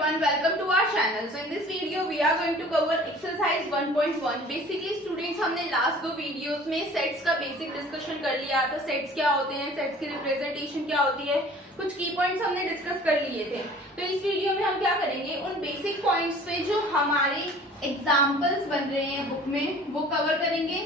everyone, welcome to our channel. So in this video we are going to cover exercise 1.1. Basically students, हमने last दो videos में sets का basic discussion कर लिया था. Sets क्या होते हैं, सेट्स की रिप्रेजेंटेशन क्या होती है, कुछ की पॉइंट्स हमने डिस्कस कर लिए थे. तो इस वीडियो में हम क्या करेंगे, उन बेसिक पॉइंट्स पे जो हमारे एग्जाम्पल्स बन रहे हैं बुक में वो कवर करेंगे.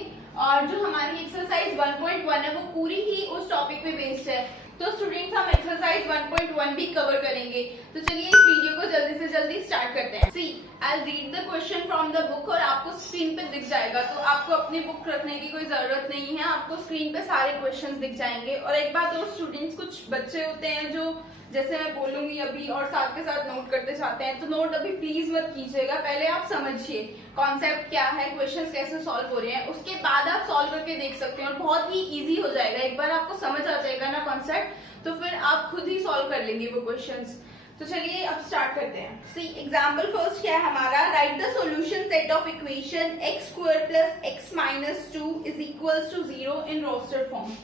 और जो हमारी एक्सरसाइज 1.1 है वो पूरी ही उस टॉपिक पे बेस्ड है. तो स्टूडेंट्स हम एक्सरसाइज 1.1 भी कवर करेंगे. तो चलिए इस वीडियो को जल्दी से जल्दी स्टार्ट करते हैं. See I read the question from the book और आपको स्क्रीन पे दिख जाएगा. तो आपको अपनी बुक रखने की कोई जरूरत नहीं है, आपको स्क्रीन पे सारे क्वेश्चंस दिख जाएंगे. और एक बात और स्टूडेंट्स, कुछ बच्चे होते हैं जो जैसे मैं बोलूंगी अभी और साथ के साथ नोट करते चाहते हैं, तो नोट अभी प्लीज मत कीजिएगा. पहले आप समझिए कॉन्सेप्ट क्या है, क्वेश्चंस कैसे सॉल्व हो रहे हैं, उसके बाद आप सॉल्व करके देख सकते हैं और बहुत ही इजी हो जाएगा. एक बार आपको समझ आ जाएगा ना कॉन्सेप्ट, तो फिर आप खुद ही सॉल्व कर लेंगे वो क्वेश्चंस. तो चलिए अब स्टार्ट करते हैं. सी एग्जाम्पल फर्स्ट क्या है हमारा, write the solution set of equation x square plus x minus 2 is equals to 0 in roster form.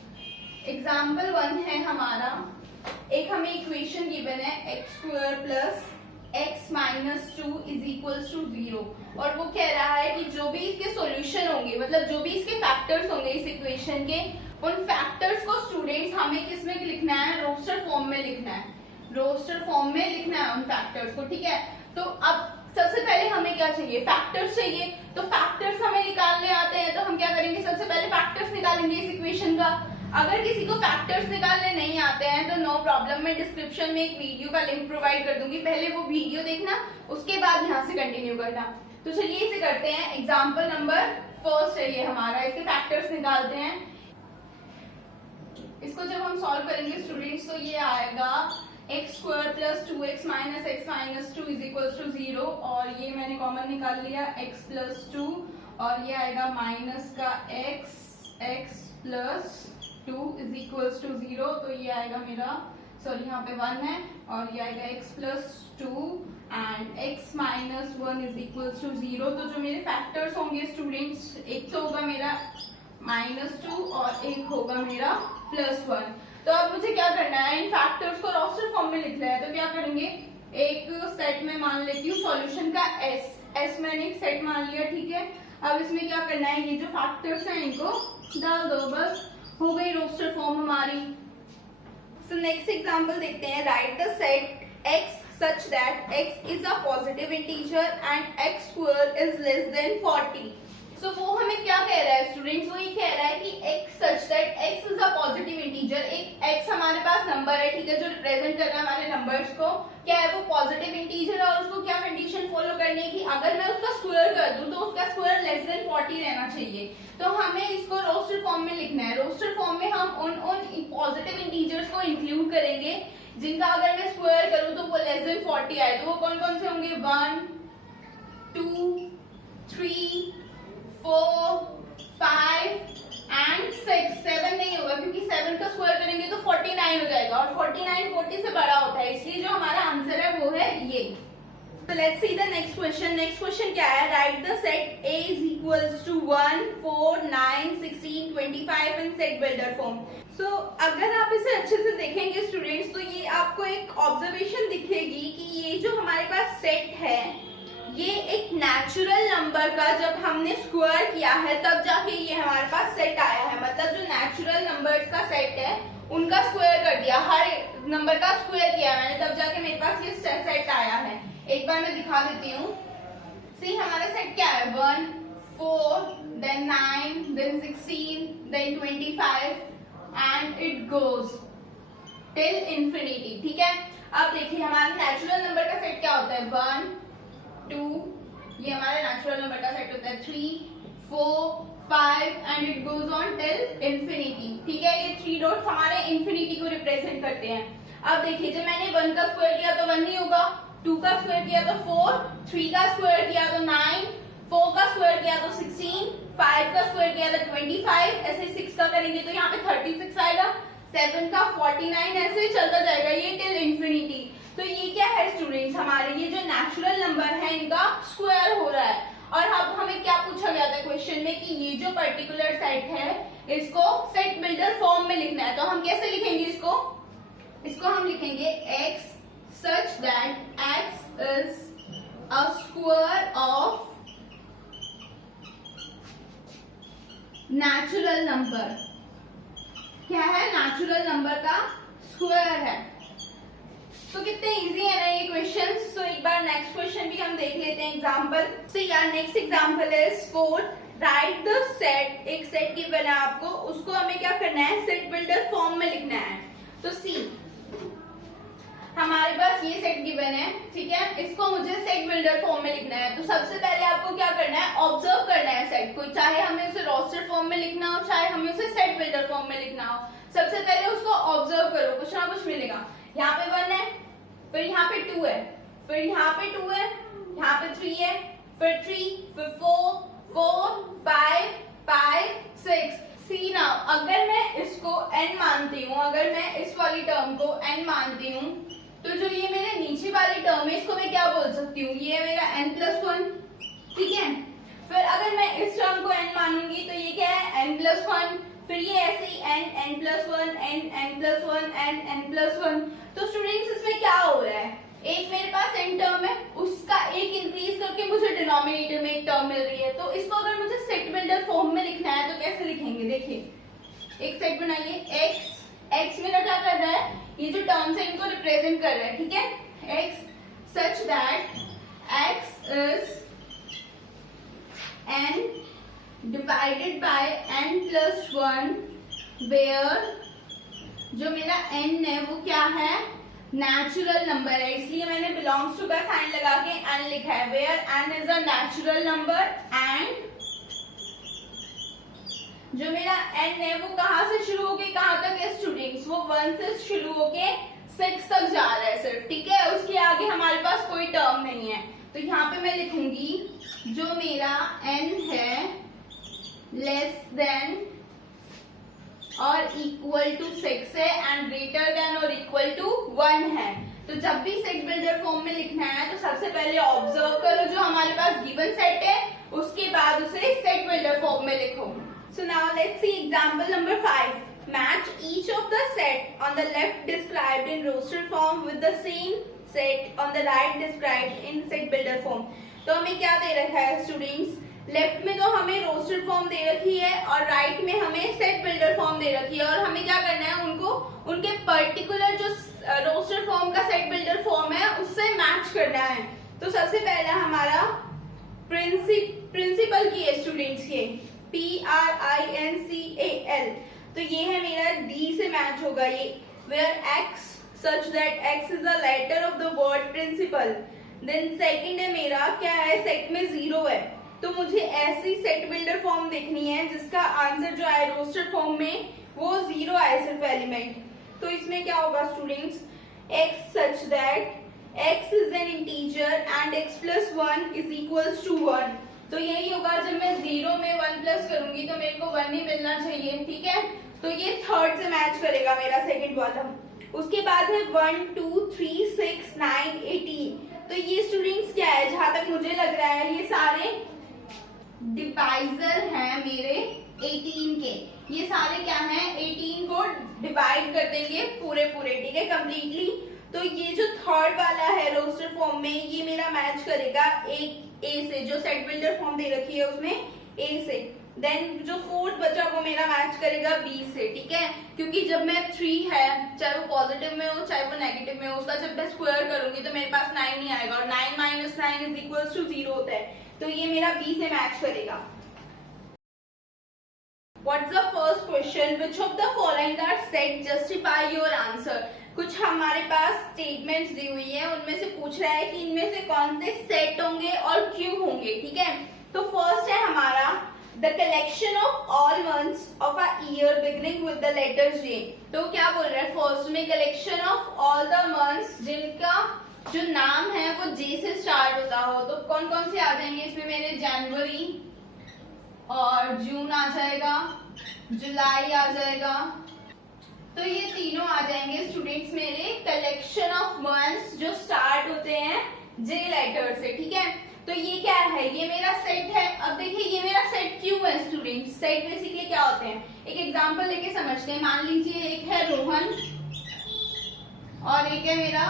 Example 1 है हमारा, एक हमें इक्वेशन गिवन है x square plus x minus 2 is equals to 0 और वो कह रहा है कि जो भी इसके सॉल्यूशन होंगे, मतलब जो भी इसके फैक्टर्स होंगे इस इक्वेशन के, उन फैक्टर्स को स्टूडेंट्स हमें किसमें लिखना है, रोस्टर फॉर्म में लिखना है. रोस्टर फॉर्म में लिखना है उन फैक्टर्स को. ठीक है, तो अब सबसे पहले हमें क्या चाहिए, फैक्टर्स चाहिए. तो फैक्टर्स हमें निकालने आते हैं तो हम क्या करेंगे, सबसे पहले फैक्टर्स निकालेंगे इस इक्वेशन का. अगर किसी को फैक्टर्स निकालने नहीं आते हैं तो नो प्रॉब्लम, मैं डिस्क्रिप्शन में एक वीडियो का लिंक प्रोवाइड कर दूंगी. पहले वो वीडियो देखना, उसके बाद यहाँ से कंटिन्यू करना. तो चलिए इसे करते हैं. एग्जाम्पल नंबर फर्स्ट है ये हमारा, इसके फैक्टर्स निकालते हैं. इसको जब हम सॉल्व करेंगे स्टूडेंट्स तो ये आएगा x square plus 2x minus x minus 2 is equals to 0 और ये मैंने कॉमन निकाल लिया x प्लस 2 और ये आएगा माइनस का x plus 2 is equals to 0. तो ये आएगा मेरा, सॉरी यहाँ पे 1 है और ये आएगा x plus 2 and x minus 1 is equals to 0. तो जो मेरे फैक्टर्स होंगे स्टूडेंट्स, एक तो होगा मेरा -2 और एक होगा मेरा +1. तो अब मुझे क्या करना है, इन फैक्टर्स को रोस्टर फॉर्म में लिखना है. तो क्या करेंगे, एक सेट में मान लेती हूँ सॉल्यूशन का s मैंने एक सेट मान लिया. ठीक है, अब इसमें क्या करना है, ये जो फैक्टर्स हैं इनको डाल दो, बस हो गई रोस्टर फॉर्म हमारी. सो नेक्स्ट एग्जांपल देखते हैं. Right the set x such that x is a positive integer and x square is less than 40. So वो हमें क्या कह रहा है स्टूडेंट्स, वो ये कह रहा है कि x such that x is a positive integer, एक x हमारे पास नंबर है, ठीक है, जो रिप्रेजेंट कर रहा है हमारे नंबर्स को. क्या है वो, पॉजिटिव इंटीजर. और उसको क्या कंडीशन फॉलो करनी है कि अगर मैं उसका स्क्वायर कर दूं तो उसका स्क्वायर लेस देन 40 रहना चाहिए. तो हमें इसको रोस्टर फॉर्म में लिखना है. रोस्टर फॉर्म में हम उन पॉजिटिव इंटीजर्स को इंक्लूड करेंगे जिनका अगर मैं स्क्वायर करूं तो वो लेस देन 40 आए. तो वो कौन कौन से होंगे, 1 2 3 4 5 एंड 6. 7 नहीं होगा क्योंकि 7 का स्क्वायर करेंगे तो 49 हो जाएगा और 49 40 से बड़ा होता है, इसलिए जो हमारा आंसर है वो है ये. So let's see the next question. Next question क्या है, write the set A is equals to 1 4 9 16 25 in set builder form. So अगर आप इसे अच्छे से देखेंगे स्टूडेंट्स तो ये आपको एक ऑब्जर्वेशन दिखेगी कि ये जो हमारे पास सेट है ये एक नेचुरल नंबर का जब हमने स्क्वायर किया है तब जाके ये हमारे पास सेट आया है. मतलब जो नेचुरल नंबर्स का सेट है उनका स्क्वायर कर दिया, हर नंबर का स्क्वायर किया मैंने, तब जाके मेरे पास ये सेट आया है. एक बार मैं दिखा देती हूँ. सी हमारा सेट क्या है, 1 4 then 9 then 16 then 25 and it goes till infinity. ठीक है, अब देखिए हमारा नेचुरल नंबर का सेट क्या होता है, 1 2, ये हमारा नेचुरल नंबर का सेट होता है, 3 4 5 and it goes on till infinity. ठीक है, ये 3 डॉट्स हमारे इंफिनिटी को रिप्रेजेंट करते हैं. अब देखिए जब मैंने 1 का स्क्वायर किया तो 1 नहीं होगा, 2 का स्क्वायर किया तो 4, 3 का स्क्वायर किया तो 9, 4 का स्क्वायर किया तो 16, 5 का स्क्वायर किया तो 25, ऐसे 6 का करेंगे तो यहाँ पे 36 आएगा, 7 का 49, ऐसे चलता जाएगा ये टिल इंफिनिटी. तो ये क्या है स्टूडेंट्स, हमारे ये जो नेचुरल नंबर है इनका स्क्वायर हो रहा है. और अब हमें क्या पूछा गया था क्वेश्चन में कि ये जो पर्टिकुलर सेट है इसको सेट बिल्डर फॉर्म में लिखना है. तो हम कैसे लिखेंगे इसको हम लिखेंगे x such that x is natural number क्या है, नेचुरल नंबर का स्क्वायर है। तो कितने इजी है ना ये क्वेश्चन। सो एक बार नेक्स्ट क्वेश्चन भी हम देख लेते हैं एग्जांपल से। यार next example is 4 right the set. एक सेट की बना आपको, उसको हमें क्या करना है, सेट बिल्डर फॉर्म में लिखना है। तो सी हमारे पास ये सेट गिवन है, ठीक है, इसको मुझे सेट बिल्डर फॉर्म में लिखना है। तो सबसे पहले आपको क्या करना है, ऑब्जर्व करना है सेट को, चाहे हमें उसे रोस्टर फॉर्म में लिखना हो, चाहे हमें उसे सेट बिल्डर फॉर्म में लिखना हो। सबसे पहले उसको ऑब्जर्व करो, कुछ ना कुछ मिलेगा। यहाँ पे 1 है, फिर यहाँ पे 2 है, फिर यहाँ पे 2 है, यहाँ पे 3 है, फिर 3, फिर 4, 5, 6। सी ना, अगर मैं इसको n मानती हूँ, अगर मैं इस वाली टर्म को n मानती हूँ, तो जो ये मेरे नीचे वाली टर्म है इसको मैं क्या बोल सकती हूँ, ये मेरा n+1, ठीक है। फिर अगर मैं इस टर्म को n मानूंगी तो ये क्या है, n+1, फिर ये ऐसे ही n+1, n+1, n+1। तो स्टूडेंट्स इसमें क्या हो रहा है, एक मेरे पास n टर्म है, उसका एक इंक्रीज करके मुझे डिनोमिनेटर में एक टर्म मिल रही है। तो इसको अगर मुझे सेट बिल्डर फॉर्म में लिखना है तो कैसे लिखेंगे, देखिए एक सेट बनाइए, x मेरा क्या कर रहा है, ये जो टर्म्स है इनको रिप्रेजेंट कर रहा है, ठीक है। x such that x is n divided by n+1 where जो मेरा n है वो क्या है, नेचुरल नंबर है, इसलिए मैंने बिलोंग्स टू का साइन लगा के n लिखा है। Where n is a natural number and जो मेरा n है वो कहां से शुरू होके कहां तक है स्टूडेंट्स, वो 1 से शुरू होके 6 तक जा रहा है सिर्फ, ठीक है। उसके आगे हमारे पास कोई टर्म नहीं है। तो यहाँ पे मैं लिखूंगी जो मेरा n है लेस देन और इक्वल टू 6 है एंड ग्रेटर देन और इक्वल टू 1 है। तो जब भी सेट बिल्डर फॉर्म में लिखना है तो सबसे पहले ऑब्जर्व करो जो हमारे पास गिवन सेट है, उसके बाद उसे सेट बिल्डर फॉर्म में लिखो। So now let's see example number 5. Match each of the set on the left described in roster form with the same set on the right described in set builder form. तो हमें क्या दे रखा है students, left में तो हमें roster form दे रखी है और राइट में हमें सेट बिल्डर फॉर्म दे रखी है। और हमें क्या करना है, उनको उनके पर्टिकुलर जो रोस्टर फॉर्म का सेट बिल्डर फॉर्म है उससे मैच करना है। तो सबसे पहला हमारा प्रिंसिपल की है स्टूडेंट्स, ये PRINCAL, तो ये है मेरा D से मैच होगा ये, where X such that X is the letter of the word principal। Then second है मेरा क्या है, सेट में 0 है, तो मुझे ऐसी सेट बिल्डर फॉर्म देखनी है जिसका आंसर जो आए रोस्टर फॉर्म में वो 0 आए सिर्फ एलिमेंट। तो इसमें क्या होगा students, x such that x is an integer and x plus 1 is equals to 1। तो यही होगा, जब मैं 0 में 1 प्लस करूंगी तो मेरे को 1 ही मिलना चाहिए, ठीक है। तो ये थर्ड से मैच करेगा मेरा सेकंड कॉलम। उसके बाद है 1 2 3 6 9 18। तो ये स्टूडेंट्स क्या है, जहां तक मुझे लग रहा है ये सारे डिवाइजर हैं मेरे 18 के। ये सारे क्या हैं, 18 को डिवाइड कर देंगे पूरे, ठीक है, कंप्लीटली। तो ये जो थर्ड वाला है रोस्टर फॉर्म में, ये मेरा मैच करेगा एक ए से, जो सेट बिल्डर फॉर्म दे रखी है उसमें ए से। देन जो फोर्थ बचा वो मेरा मैच करेगा बी से, ठीक है, क्योंकि जब मैं 3 है, चाहे वो पॉजिटिव में हो चाहे वो नेगेटिव में हो, उसका जब मैं स्क्वायर करूंगी तो मेरे पास 9 नहीं आएगा और 9 - 9 इज इक्वल्स टू 0 होता है। तो ये मेरा बी से मैच करेगा। What's the first question? Which of the following are said justify your answer? कुछ हमारे पास स्टेटमेंट्स दी हुई है, उनमें से पूछ रहा है कि इनमें से कौन से सेट होंगे और क्यों होंगे, ठीक है। तो फर्स्ट है हमारा the collection of all months of a year beginning with the letter J। तो क्या बोल रहा है, फर्स्ट में collection of all the months जिनका जो नाम है वो J से स्टार्ट होता हो। तो कौन कौन से आ जाएंगे इसमें, मेरे जनवरी और जून आ जाएगा, जुलाई आ जाएगा, तो ये तीनों आ जाएंगे स्टूडेंट्स मेरे कलेक्शन ऑफ मंथ्स जो स्टार्ट होते हैं जे लेटर से, ठीक है। तो ये क्या है, ये मेरा सेट है। अब देखिए ये मेरा सेट क्यों है स्टूडेंट्स, सेट बेसिकली क्या होते हैं, एक एग्जांपल लेके समझते हैं। मान लीजिए एक है रोहन और एक है मेरा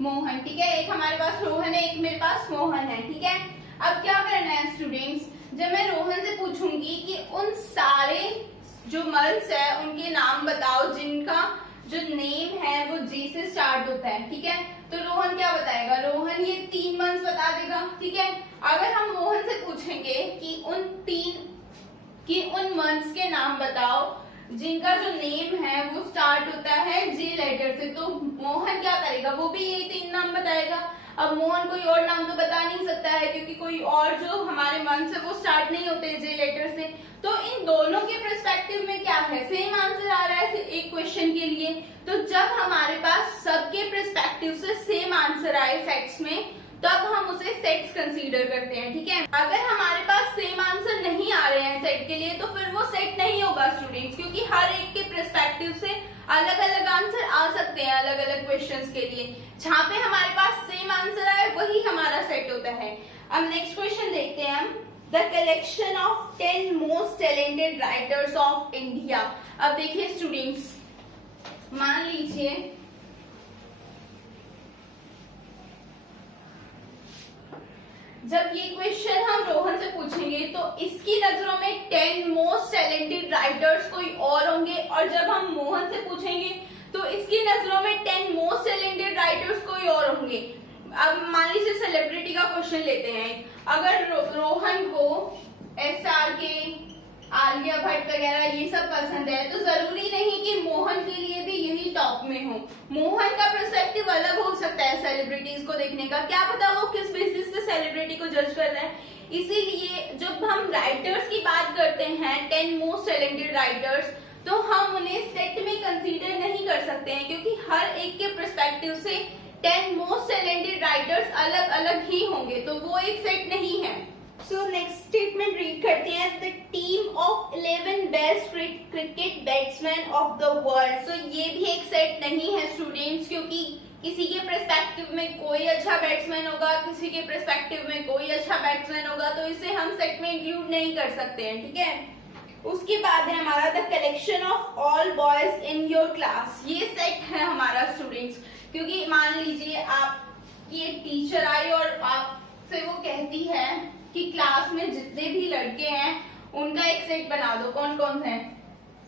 मोहन, ठीक है। एक हमारे पास रोहन है, एक मेरे पास मोहन है, ठीक है। अब क्या करना है स्टूडेंट्स, जब मैं रोहन से पूछूंगी कि उन सारे जो मंथ्स है उनके नाम बताओ जिनका जो नेम है वो जी से स्टार्ट होता है, ठीक है, तो रोहन क्या बताएगा, रोहन ये 3 मंथ्स बता देगा, ठीक है। अगर हम मोहन से पूछेंगे कि उन मंथ्स के नाम बताओ जिनका जो नेम है वो स्टार्ट होता है जे लेटर से, तो मोहन क्या करेगा, वो भी यही 3 नाम बताएगा। अब मोहन कोई और नाम तो बता नहीं सकता है क्योंकि कोई और जो हमारे मंथ्स है वो स्टार्ट नहीं होते जे लेटर से, तो इन दोनों के पर्सपेक्टिव में क्या है, सेम आंसर आ रहा है एक क्वेश्चन के लिए। तो जब हमारे पास सबके पर्सपेक्टिव से सेम आंसर आए सेट्स में, तब हम उसे सेट्स कंसीडर करते हैं, ठीक है। अगर हमारे पास सेम आंसर नहीं आ रहे हैं सेट के लिए तो फिर वो सेट नहीं होगा स्टूडेंट्स, क्योंकि हर एक के पर्सपेक्टिव से अलग अलग आंसर आ सकते हैं अलग अलग क्वेश्चंस के लिए। जहाँ पे हमारे पास सेम आंसर आए वही हमारा सेट होता है। अब नेक्स्ट क्वेश्चन देखते हैं हम, the collection of 10 most talented writers of India. अब देखिए स्टूडेंट्स, मान लीजिए जब ये क्वेश्चन हम रोहन से पूछेंगे तो इसकी नजरों में 10 मोस्ट टैलेंटेड राइटर्स कोई और होंगे, और जब हम मोहन से पूछेंगे तो इसकी नजरों में 10 मोस्ट टैलेंटेड राइटर्स कोई और होंगे। अब मान लीजिए सेलिब्रिटी का क्वेश्चन लेते हैं, अगर रोहन को SRK, आलिया भट्ट वगैरह ये सब पसंद है तो जरूरी नहीं कि मोहन के लिए भी यही टॉप में हो। मोहन का पर्सपेक्टिव अलग हो सकता है सेलिब्रिटीज को देखने का, क्या पता वो किस बेसिस पे सेलिब्रिटी को जज कर रहा है। इसीलिए जब हम राइटर्स की बात करते हैं 10 मोस्ट टैलेंटेड राइटर्स, तो हम उन्हें सेट में कंसीडर नहीं कर सकते हैं क्योंकि हर एक के पर्सपेक्टिव से 10 मोस्ट टैलेंटेड राइटर्स अलग अलग ही होंगे, तो वो एक सेट नहीं है। सो नेक्स्ट स्टेटमेंट रीड करते हैं, the team of 11 best cricket batsman of the world. So ये भी एक सेट नहीं है स्टूडेंट्स, क्योंकि किसी के पर्सपेक्टिव में कोई अच्छा बैट्समैन होगा, किसी के पर्सपेक्टिव में कोई अच्छा बैट्समैन होगा, तो इसे हम सेट में इंक्लूड नहीं कर सकते हैं, ठीक है। उसके बाद है हमारा the collection of all boys in your class. ये सेट है हमारा स्टूडेंट्स, क्योंकि मान लीजिए आपकी एक टीचर आई और आपसे वो कहती है कि क्लास में जितने भी लड़के हैं उनका एक सेट बना दो, कौन कौन है,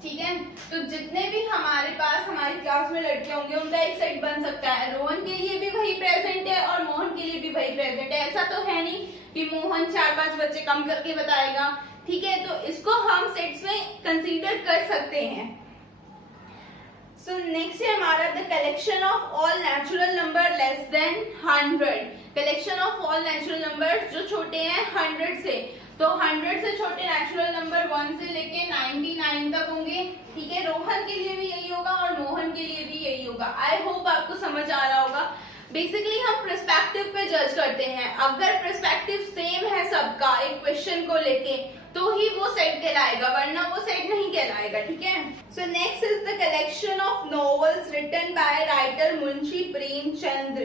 ठीक है। तो जितने भी हमारे पास हमारी क्लास में लड़के होंगे उनका एक सेट बन सकता है। रोहन के लिए भी वही प्रेजेंट है और मोहन के लिए भी वही प्रेजेंट है। ऐसा तो है नहीं कि मोहन 4-5 बच्चे कम करके बताएगा, ठीक है। तो इसको हम सेट्स में कंसीडर कर सकते हैं। सो नेक्स्ट है हमारा the collection of all natural number less than 100। Collection of all natural number जो छोटे हैं 100 से, तो 100 से छोटे नेचुरल नंबर 1 से लेके 99 तक होंगे, ठीक है। रोहन के लिए भी यही होगा और मोहन के लिए भी यही होगा। आई होप आपको समझ आ रहा होगा। बेसिकली हम पर्सपेक्टिव पे जज करते हैं, अगर पर्सपेक्टिव सेम है सबका एक क्वेश्चन को लेके तो ही वो सेट कहलाएगा, वरना वो सेट नहीं कहलाएगा, ठीक है। So next is the collection of novels written by writer Munshi Premchandra.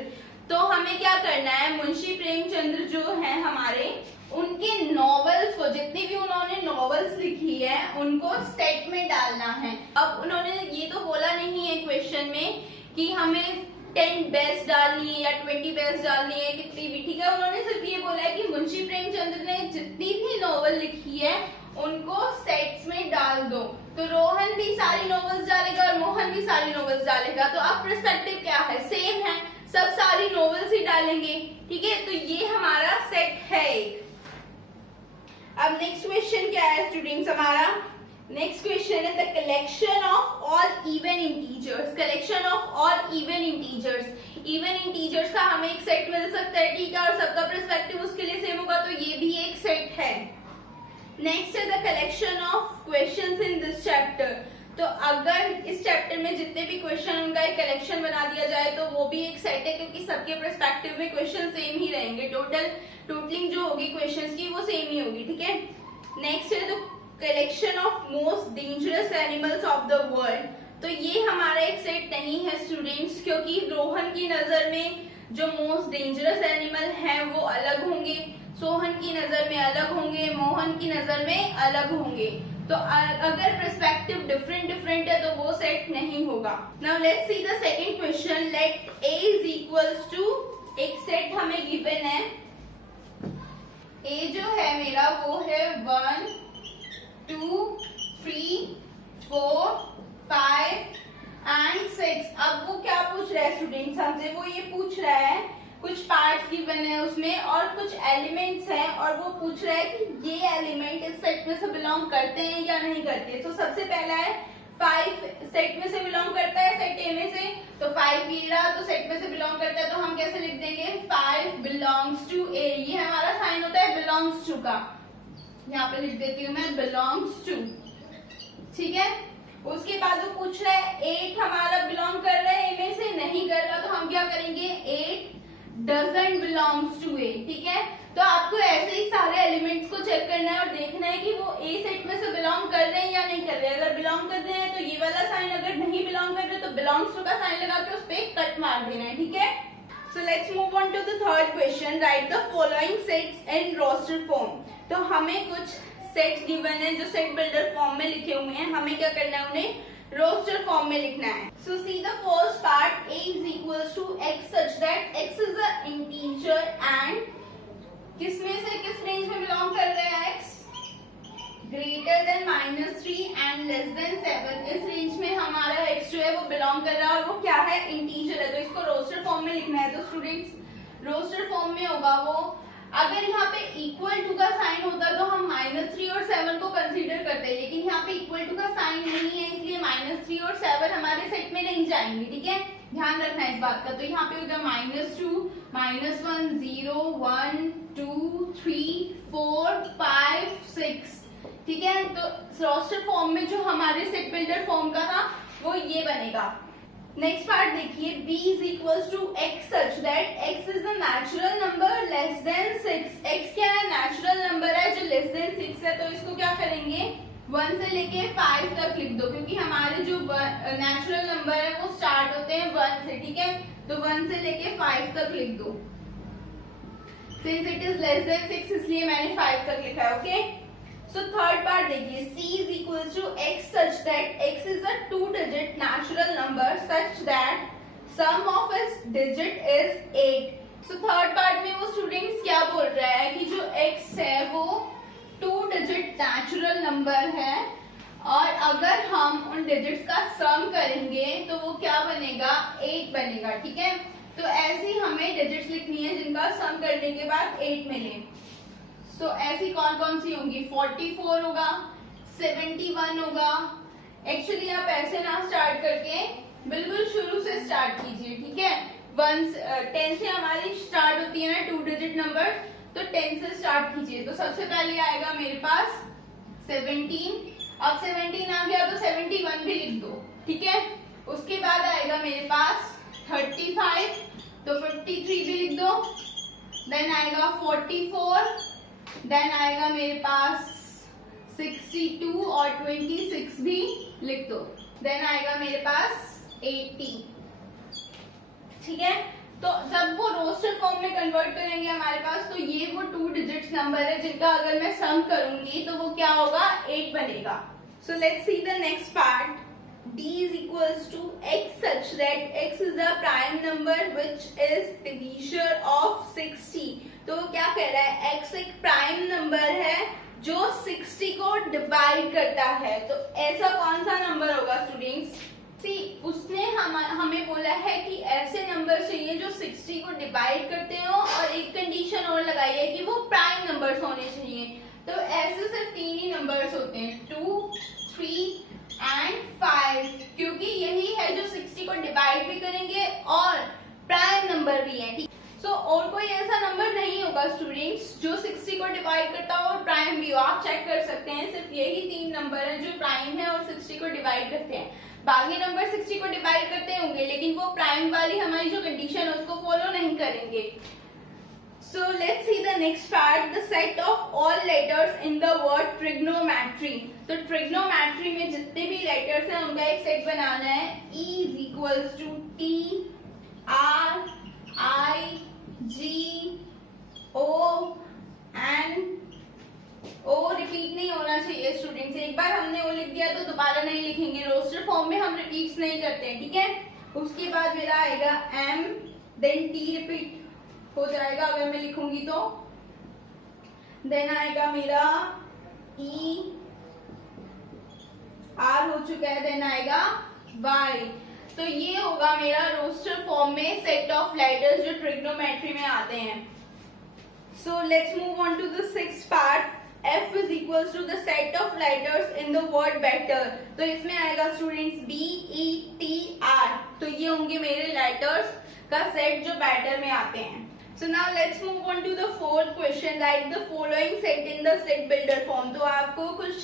तो हमें क्या करना है, मुंशी प्रेमचंद्र जो है हमारे, उनके नॉवेल्स को, जितनी भी उन्होंने नॉवेल्स लिखी है उनको सेट में डालना है। अब उन्होंने ये तो बोला नहीं है क्वेश्चन में कि हमें 10 बेस्ट डालनी है या 20 बेस्ट डालनी है, कितनी भी, ठीक है। उन्होंने सिर्फ ये बोला है कि मुंशी प्रेमचंद्र ने जितनी भी नॉवेल लिखी है उनको सेट्स में डाल दो। तो रोहन भी सारी नॉवेल्स डालेगा और मोहन भी सारी नॉवेल्स डालेगा, तो अब पर्सपेक्टिव क्या है, सेम है, सब सारी नॉवेल्स ही डालेंगे, ठीक है। तो ये हमारा सेट है एक। अब नेक्स्ट क्वेश्चन क्या है स्टूडेंट्स हमारा, नेक्स्ट क्वेश्चन है the collection of all even integers. Collection of all even integers, even integers का हमें एक सेट मिल सकता है, ठीक है, और सबका पर्सपेक्टिव उसके लिए सेम होगा, तो ये भी एक सेट है। नेक्स्ट है the collection of questions in this chapter. तो अगर इस चैप्टर में जितने भी क्वेश्चन उनका एक कलेक्शन बना दिया जाए तो वो भी एक सेट है, क्योंकि सबके पर्सपेक्टिव में क्वेश्चन सेम ही रहेंगे, टोटलिंग जो होगी क्वेश्चंस की वो सेम ही होगी, ठीक है। नेक्स्ट है the collection of most dangerous animals of the world. तो ये हमारा एक सेट नहीं है स्टूडेंट्स, क्योंकि रोहन की नजर में जो मोस्ट डेंजरस एनिमल हैं वो अलग होंगे, सोहन की नजर में अलग होंगे, मोहन की नजर में अलग होंगे। तो अगर पर्सपेक्टिव डिफरेंट है तो वो सेट नहीं होगा। Now let's see the second question, let A is equals to, एक सेट हमें गिवन है ए जो है मेरा वो है 1 2 3 4 5 एंड 6। अब वो क्या पूछ रहा है स्टूडेंट्स हमसे, वो ये पूछ रहा है कुछ पार्ट्स गिवन है उसमें और कुछ एलिमेंट्स हैं, और वो पूछ रहा है कि ये एलिमेंट इस सेट में से बिलोंग करते हैं या नहीं करते। तो सबसे पहला है 5 सेट में से बिलोंग करता है, सेट ए में से, तो 5 ये रहा, तो सेट में से बिलोंग करता है, तो हम कैसे लिख देंगे 5 बिलोंग्स टू ए। ये हमारा साइन होता है बिलोंग्स टू का, यहाँ पे लिख देती हूँ मैं बिलोंग्स टू, ठीक है। उसके बाद वो पूछ रहा है 8 हमारा बिलोंग कर रहा है ए में से, नहीं कर रहा, तो हम क्या करेंगे 8 डजंट बिलोंग्स टू ए, ठीक है। तो आपको ऐसे ही सारे एलिमेंट्स को चेक करना है और देखना है कि वो ए सेट में से बिलोंग कर रहे हैं या नहीं कर रहे हैं। अगर बिलोंग कर रहे हैं तो ये वाला साइन, अगर नहीं बिलोंग कर रहे तो बिलोंग्स टू का साइन लगा के उस पे कट मार देना है, ठीक है। So let's move on to the third question, right the following sets in roster form. तो हमें कुछ सेट्स गिवन है जो सेट बिल्डर फॉर्म में लिखे हुए हैं, हमें क्या करना है उन्हें रोस्टर फॉर्म में लिखना है। So see the first part, a is equals to x such that x is a integer and किस में से किस रेंज में बिलोंग कर रहा है x greater than -3 and less then 7। इस रेंज में हमारा x जो है वो बिलोंग कर रहा है और वो क्या है इंटीजर है, तो इसको रोस्टर फॉर्म में लिखना है। तो स्टूडेंट्स रोस्टर फॉर्म में होगा वो, अगर यहाँ पे इक्वल टू का साइन होता तो हम -3 और 7 को कंसीडर करते हैं, लेकिन यहाँ पे इक्वल टू का साइन नहीं है, इसलिए -3 और 7 हमारे सेट में नहीं जाएंगे, ठीक है, ध्यान रखना है इस बात का। तो यहाँ पे होगा -2 -1 0 1 2 3 4 5 6, ठीक है। तो रोस्टर फॉर्म में जो हमारे सेट बिल्डर फॉर्म का था वो ये बनेगा। नेक्स्ट पार्ट देखिए, b is equals to x such that x is a natural number less than 6। x क्या है नेचुरल नंबर है जो लेस देन 6 है, तो इसको क्या करेंगे 1 से लेके 5 तक लिख दो, क्योंकि हमारे जो नेचुरल नंबर है वो स्टार्ट होते हैं 1 से, ठीक है। तो 1 से लेके 5 तक लिख दो, since it is less than 6 इसलिए मैंने 5 तक लिखा है, ओके। So third part देखिए, c is equals to x such that x is a 2-digit natural number such that sum of its digit is 8। So third part में वो students क्या बोल रहा है कि जो x है वो 2-digit natural number है और अगर हम उन डिजिट्स का सम करेंगे तो वो क्या बनेगा 8 बनेगा, ठीक है। तो ऐसी हमें डिजिट्स लिखनी है जिनका सम करने के बाद 8 मिले। तो ऐसी कौन कौन सी होंगी, 44 होगा, 71 होगा। एक्चुअली आप ऐसे ना स्टार्ट करके बिल्कुल शुरू से स्टार्ट कीजिए, ठीक है। 10 से हमारी स्टार्ट होती है ना 2-डिजिट नंबर, तो 10 से स्टार्ट कीजिए। तो सबसे पहले आएगा मेरे पास 17, अब 17 आ गया तो 71 भी लिख दो, ठीक है। उसके बाद आएगा मेरे पास 35, तो 53 भी लिख दो। देन आएगा 44, देन आएगा मेरे पास 62 और 26 भी लिख दो। देन आएगा मेरे पास 80, ठीक है। तो जब वो रोस्टर फॉर्म में कन्वर्ट करेंगे हमारे पास, तो ये वो 2 डिजिट्स नंबर है जिनका अगर मैं सम करूंगी तो वो क्या होगा 8 बनेगा। So let's see the next part, d is equals to x such that x is a prime number which is divisor of 60। तो क्या कह रहा है x एक प्राइम नंबर है जो 60 को डिवाइड करता है। तो ऐसा कौन सा नंबर होगा स्टूडेंट्स, सी उसने हमें बोला है कि ऐसे नंबर चाहिए जो 60 को डिवाइड करते हो और एक कंडीशन और लगाई है कि वो प्राइम नंबर्स होने चाहिए। तो ऐसे सिर्फ 3 ही नंबर्स होते हैं, 2 3 एंड 5, क्योंकि यही है जो 60 को डिवाइड भी करेंगे और प्राइम नंबर भी है, ठीक। सो और कोई ऐसा नंबर नहीं होगा स्टूडेंट्स जो 60 को डिवाइड करता हो और प्राइम भी हो। आप चेक कर सकते हैं, सिर्फ यही 3 नंबर है जो प्राइम है और 60 को डिवाइड करते हैं। बाकी नंबर 60 को डिवाइड करते होंगे लेकिन वो प्राइम वाली हमारी जो कंडीशन है उसको फॉलो नहीं करेंगे। So let's see the next part, the set of all letters in the word trigonometry। तो trigonometry में जितने भी letters हैं उनका एक सेट बनाना है। E is equals to T R I G O N O repeat नहीं होना चाहिए स्टूडेंट्स, एक बार हमने O लिख दिया तो दोबारा नहीं लिखेंगे, रोस्टर फॉर्म में हम रिपीट्स नहीं करते हैं, ठीक है। उसके बाद मेरा आएगा M, देन T रिपीट हो जाएगा अगर मैं लिखूंगी तो। देन आएगा मेरा ई, आर हो चुका है, देन आएगा वाई। तो ये होगा मेरा रोस्टर फॉर्म में सेट ऑफ लेटर्स जो ट्रिग्नोमेट्री में आते हैं। So let's move on to the sixth part. F is equals to the set of letters in the word better। तो इसमें आएगा students B, E, T, R। तो ये होंगे मेरे लेटर्स का सेट जो बेटर में आते हैं। So now let's move on to the fourth question। Write the following set in the set builder form। तो आपको कुछ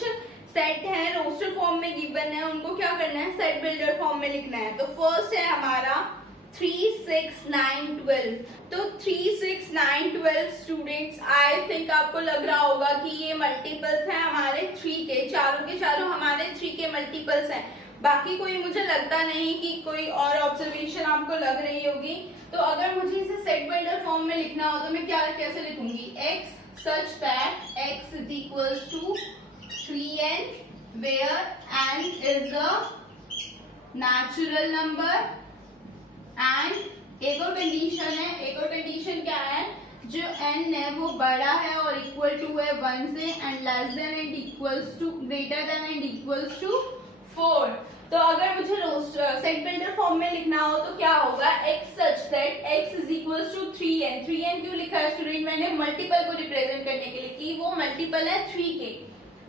सेट है रोस्टर फॉर्म में गिवन है, उनको क्या करना है, सेट बिल्डर फॉर्म में लिखना है। तो फर्स्ट है हमारा 3, 6, 9, 12। तो 3, 6, 9, 12 स्टूडेंट्स, आई थिंक आपको लग रहा होगा कि ये मल्टीपल्स हैं हमारे 3 के, चारों के चारों हमारे 3 के मल्टीपल्स हैं। बाकी कोई मुझे लगता नहीं कि कोई और ऑब्जर्वेशन आपको लग रही होगी। तो अगर मुझे इसे सेट बिल्डर फॉर्म में लिखना हो तो मैं क्या कैसे लिखूंगी, x such that x is equals to 3n where n is a natural number and एक और कंडीशन है, एक और कंडीशन क्या है, जो n है वो बड़ा है और इक्वल टू है 1 से and less than and equals to greater than and equals to 4। तो अगर मुझे सेट बिल्डर फॉर्म में लिखना हो तो क्या होगा, x such that x is equals to 3n। 3n क्यों लिखा है स्टूडेंट, मैंने मल्टीपल को रिप्रेजेंट करने के लिए कि वो मल्टीपल है 3 के।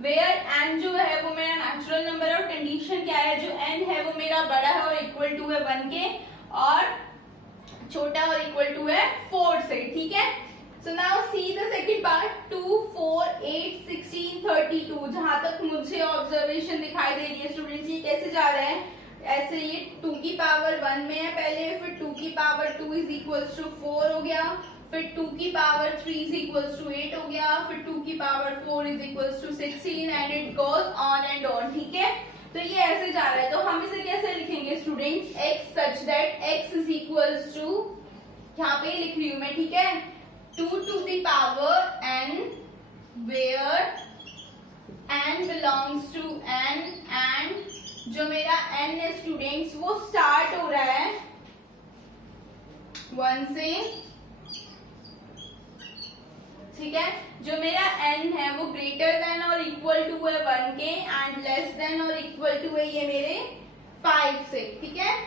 वेयर n जो है वो मेरा नेचुरल नंबर है और कंडीशन क्या है, जो n है वो मेरा बड़ा है और इक्वल टू है 1 के और छोटा और इक्वल टू है 4 से, ठीक है। So now see the second part 2, 4, 8, 16, 32। जहां तक मुझे ऑब्जर्वेशन दिखाई दे रही है स्टूडेंट्स, ये कैसे जा रहे हैं, ऐसे ये 2 की पावर 1 में है पहले, फिर 2 की पावर 2 इज इक्वल्स टू 4 हो गया, फिर 2 की पावर 3 इज इक्वल्स टू 8 हो गया, फिर 2 की power 4 is equals to 16 and it goes on and on, ठीक है। तो ये ऐसे जा रहा है। तो हम इसे कैसे लिखेंगे students, x such that x is equals to, यहाँ पे लिख रही हूं मैं, ठीक है, 2 to the power n where n belongs to n and जो मेरा n है स्टूडेंट्स वो स्टार्ट हो रहा है 1 से, ठीक है। जो मेरा n है वो ग्रेटर देन और इक्वल टू है 1 के एंड लेस देन और इक्वल टू है ये मेरे 5 से, ठीक है।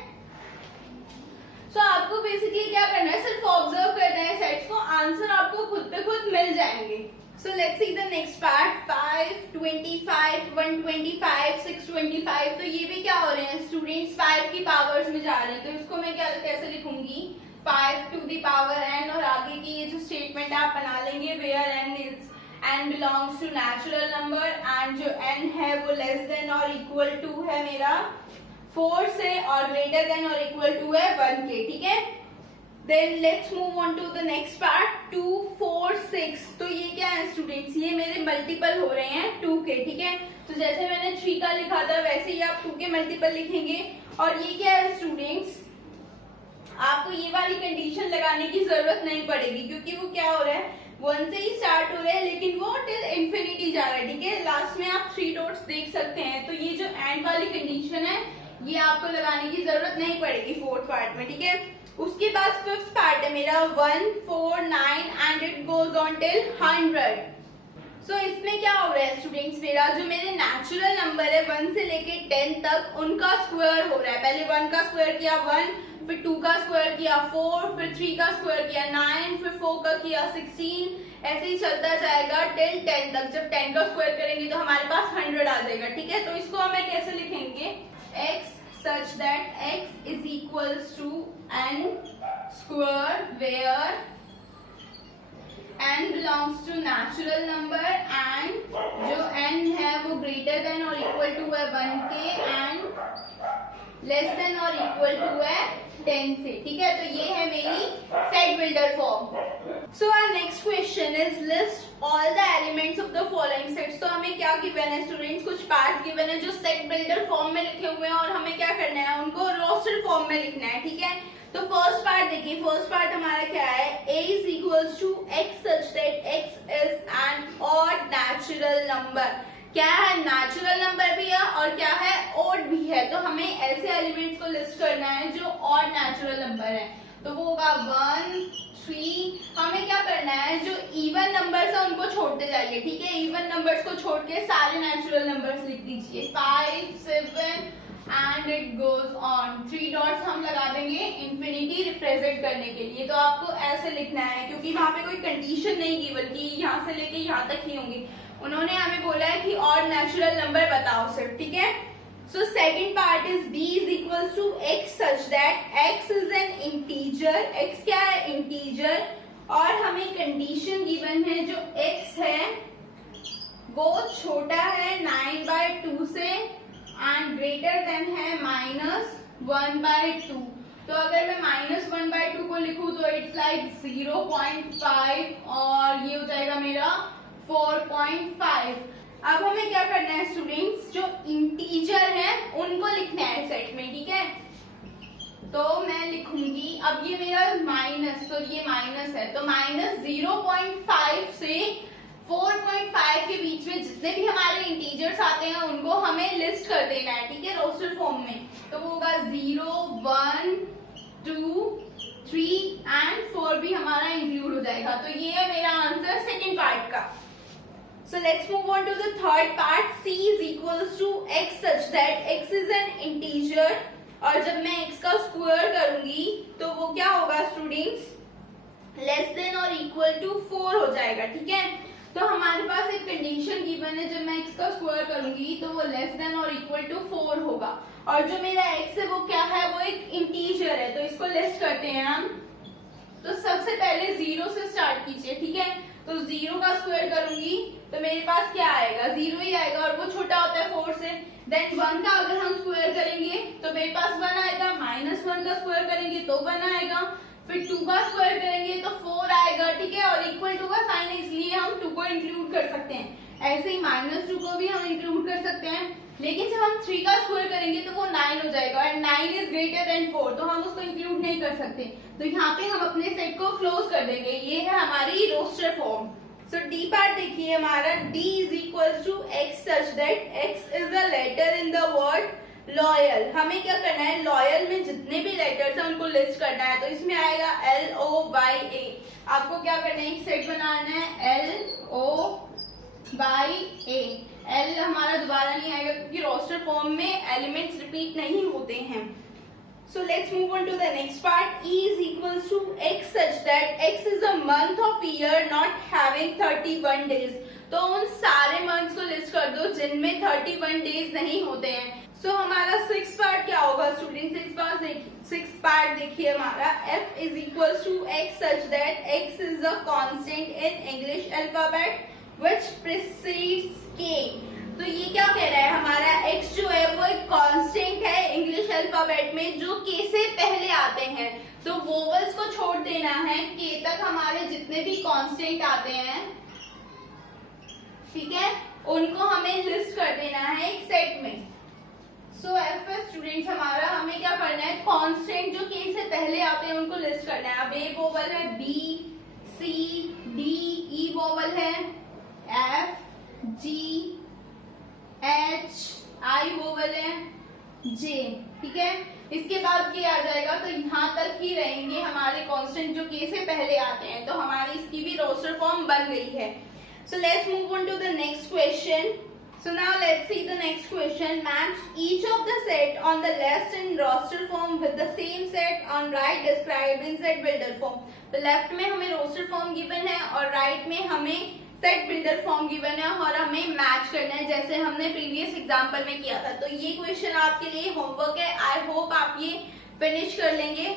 सो आपको बेसिकली क्या करना है, सिर्फ ऑब्जर्व करना है सेट्स को, आंसर आपको खुद पे खुद मिल जाएंगे। So let's see the next part 5, 25, 125, 625। तो ये भी क्या हो रहे हैं स्टूडेंट्स, 5 की पावर्स में जा रहे हैं। तो इसको मैं क्या कैसे लिखूंगी, 5 to the power n, और आगे की ये जो स्टेटमेंट आप बना लेंगे where n belongs to natural number and जो n है वो less than और equal to है मेरा 4 से और greater than और equal to है 1 के, ठीक है। Then let's move on to the next part 2, 4, 6। तो ये क्या है स्टूडेंट्स, ये मेरे मल्टीपल हो रहे हैं 2 के, ठीक है। तो जैसे मैंने 3 का लिखा था वैसे ही आप 2 के मल्टीपल लिखेंगे। और ये क्या है स्टूडेंट्स, आपको ये वाली कंडीशन लगाने की जरूरत नहीं पड़ेगी क्योंकि वो क्या हो रहा है 1 से ही स्टार्ट हो रहा है लेकिन वो टिल इंफिनिटी जा रहा है, ठीक है। लास्ट में आप 3 डॉट्स देख सकते हैं। तो ये जो एंड वाली कंडीशन है ये आपको लगाने की जरूरत नहीं पड़ेगी फोर्थ पार्ट में, ठीक है। उसके बाद फिफ्थ पार्ट है मेरा 1, 4, 9 and it goes on till 100। सो इसमें क्या हो रहा है स्टूडेंट्स, मेरा जो मेरे नेचुरल नंबर है 1 से लेके 10 तक उनका स्क्वायर हो रहा है। पहले 1 का स्क्वायर किया 1, फिर 2 का स्क्वायर किया 4, फिर 3 का स्क्वायर किया 9, फिर 4 का किया 16, ऐसे ही चलता जाएगा टिल 10 तक। जब 10 का स्क्वायर करेंगे तो हमारे पास 100 आ जाएगा, ठीक है। तो इसको हमें कैसे लिखेंगे, x such that x is equals to n square where n belongs to natural number and जो n है वो greater than और equal to है 1 के and less than और equal to है 10 से, ठीक है। तो ये है मेरी set builder form. So our next question is list all the elements of the following sets. तो हमें क्या गिवन है स्टूडेंट्स, कुछ पार्ट्स गिवन है जो सेट बिल्डर फॉर्म में लिखे हुए हैं और हमें क्या करना है उनको रोस्टर फॉर्म में लिखना है, ठीक है। तो फर्स्ट पार्ट देखिए, फर्स्ट पार्ट हमारा क्या है, a is equals to x such that x is an odd natural number। क्या है, नेचुरल नंबर भी है और क्या है, ऑड भी है। तो हमें ऐसे एलिमेंट्स को लिस्ट करना है जो ऑड नेचुरल नंबर है। तो वो होगा 1, 3, हमें क्या करना करना है, जो इवन नंबर्स है उनको छोड़ते जाइए, ठीक है। इवन नंबर्स को छोड़ के सारे नेचुरल नंबर्स लिख दीजिए, 5, 7 and it goes on. 3 dots हम लगा देंगे इंफिनिटी रिप्रेजेंट करने के लिए। तो आपको ऐसे लिखना है, क्योंकि वहां पे कोई कंडीशन नहीं गिवन कि यहाँ से लेके यहाँ तक ही होंगे। उन्होंने हमें बोला है कि और नेचुरल नंबर बताओ सिर्फ, ठीक है। So second part is b is equals to x such that x is an integer. x क्या है? इंटीजर। और हमें कंडीशन गिवन है, जो x है वो छोटा है 9/2 से एंड ग्रेटर देन है -1/2। तो अगर मैं -1/2 को लिखूं तो इट्स लाइक 0.5 और ये हो जाएगा मेरा 4.5। अब हमें क्या करना है स्टूडेंट्स, जो इंटीजर है उनको लिखना है सेट में, ठीक है। तो मैं लिखूंगी, अब ये मेरा माइनस, तो ये माइनस है, तो -0.5 से 4.5 के बीच में जितने भी हमारे इंटीजर्स आते हैं उनको हमें लिस्ट कर देना है, ठीक है, रोस्टर फॉर्म में। तो वो होगा 0, 1, 2, 3 एंड 4 भी हमारा इंक्लूड हो जाएगा। तो ये है मेरा आंसर सेकेंड पार्ट का। So let's move on to the third part. C is equals to x such that x is an integer, और जब मैं x का स्क्वायर करूंगी तो वो क्या होगा स्टूडेंट्स, लेस देन और इक्वल टू 4 हो जाएगा, ठीक है। तो हमारे पास एक कंडीशन गिवन है, जब मैं x का स्क्वायर करूंगी तो वो लेस देन और इक्वल टू 4 होगा। और जो मेरा x है वो क्या है, वो एक इंटीजर है। तो इसको लिस्ट करते हैं हम। तो सबसे पहले 0 से स्टार्ट कीजिए, ठीक है। तो 0 का स्क्वायर करूंगी तो मेरे पास क्या आएगा, 0 ही आएगा, और वो छोटा होता है 4 से। देन 1 का अगर हम स्क्वायर करेंगे तो मेरे पास 1 आएगा, -1 का स्क्वायर करेंगे तो 1 आएगा, फिर 2 का स्क्वायर करेंगे तो 4 आएगा, ठीक है। और इक्वल टू का साइन है इसलिए हम 2 को इंक्लूड कर सकते हैं। ऐसे ही -2 को भी हम इंक्लूड कर सकते हैं। लेकिन जब हम 3 का स्क्वायर करेंगे तो वो 9 हो जाएगा, एंड 9 इज ग्रेटर देन 4, तो हम उसको इंक्लूड नहीं कर सकते। तो यहाँ पे हम अपने सेट को क्लोज कर देंगे। ये है हमारी roster form. So D part देखिए हमारा, d is equals to x such that x is a letter in the word loyal. हमें क्या करना है, लॉयल में जितने भी लेटर्स हैं उनको लिस्ट करना है। तो इसमें आएगा LOYA। आपको क्या करना है, एक सेट बनाना है LOYA। L हमारा दोबारा नहीं आएगा क्योंकि रोस्टर फॉर्म में एलिमेंट्स रिपीट नहीं होते हैं। So let's move on to the next part. E is equals to x such that x is a month of year not having 31 days. तो उन सारे मंथ्स को लिस्ट कर दो जिनमें 31 डेज नहीं होते हैं। So हमारा 6th पार्ट क्या होगा स्टूडेंट, 6th पार्ट देखिए हमारा, f is equals to x such that x is a constant in English alphabet which precedes k. तो ये क्या कह रहा है, हमारा x जो है वो एक कांस्टेंट है इंग्लिश अल्फाबेट में जो k से पहले आते हैं। तो वोवल्स को छोड़ देना है, k तक हमारे जितने भी कांस्टेंट आते हैं, ठीक है, उनको हमें लिस्ट कर देना है एक सेट में। सो एफ स्टूडेंट्स हमारा, हमें क्या करना है, कांस्टेंट जो k से पहले आते हैं उनको लिस्ट करना है। अब ए वोवल है B, C, D, E vowel है F, G, H, I vowel है J, ठीक है। इसके बाद K आ जाएगा, तो यहाँ तक ही रहेंगे हमारे कांस्टेंट जो K से पहले आते हैं। तो हमारी इसकी भी रोस्टर फॉर्म बन गई है। So let's move on to the next question. So now let's see the next question. Match each of the set on the left in roster form with the same set on right described in set builder form. तो left में हमें roster form given है और right में हमें set builder form given है और हमें मैच करना है जैसे हमने प्रीवियस एग्जांपल में किया था। तो ये क्वेश्चन आपके लिए होमवर्क है। आई होप आप ये फिनिश कर लेंगे।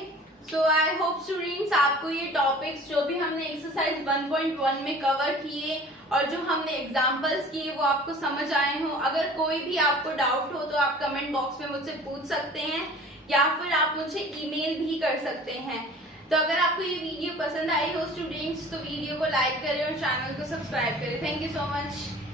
सो आई होप स्टूडेंट्स आपको ये टॉपिक्स जो भी हमने एक्सरसाइज 1.1 में कवर किए और जो हमने एग्जांपल्स किए वो आपको समझ आए हो। अगर कोई भी आपको डाउट हो तो आप कमेंट बॉक्स में मुझसे पूछ सकते हैं या फिर आप मुझे ईमेल भी कर सकते हैं। तो अगर आपको ये वीडियो पसंद आई हो स्टूडेंट्स तो वीडियो को लाइक करें और चैनल को सब्सक्राइब करें। Thank you so much.